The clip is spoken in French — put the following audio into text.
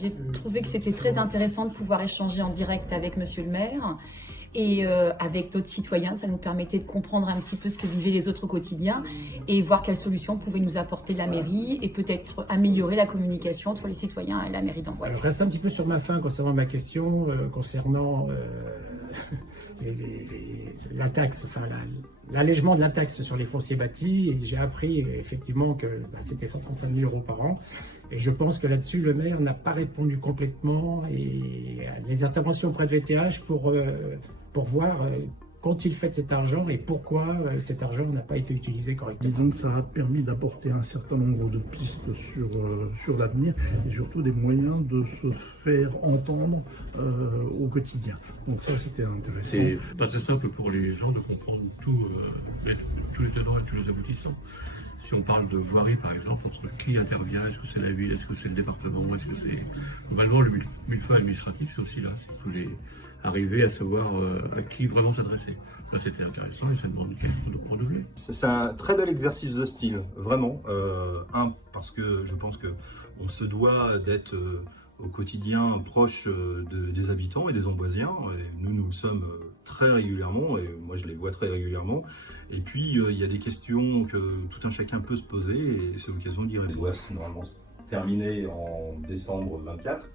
J'ai trouvé que c'était très intéressant de pouvoir échanger en direct avec Monsieur le maire et avec d'autres citoyens. Ça nous permettait de comprendre un petit peu ce que vivaient les autres au quotidien et voir quelles solutions pouvaient nous apporter la mairie et peut-être améliorer la communication entre les citoyens et la mairie d'Amboise. Alors, je reste un petit peu sur ma faim concernant ma question, concernant la taxe, enfin l'allègement de la taxe sur les fonciers bâtis. Et j'ai appris effectivement que c'était 135 000 € par an. Et je pense que là-dessus, le maire n'a pas répondu complètement. Et les interventions auprès de VTH pour voir qu'ont-ils fait de cet argent et pourquoi cet argent n'a pas été utilisé correctement. Disons que ça a permis d'apporter un certain nombre de pistes sur l'avenir et surtout des moyens de se faire entendre au quotidien. Donc ça, c'était intéressant. C'est pas très simple pour les gens de comprendre tous les tenants et tous les aboutissants. Si on parle de voirie, par exemple, entre qui intervient, est-ce que c'est la ville, est-ce que c'est le département, est-ce que c'est... Globalement, le millefeuille administratif, c'est aussi là, c'est tous les... arriver à savoir à qui vraiment s'adresser. Là, c'était intéressant et ça demande quelques points de vue. C'est un très bel exercice de style, vraiment. Parce que je pense qu'on se doit d'être au quotidien proche des habitants et des Amboisiens. Et nous le sommes très régulièrement, et moi je les vois très régulièrement. Et puis il y a des questions que tout un chacun peut se poser, et c'est l'occasion d'y répondre. Elle doit normalement se terminer en décembre 24.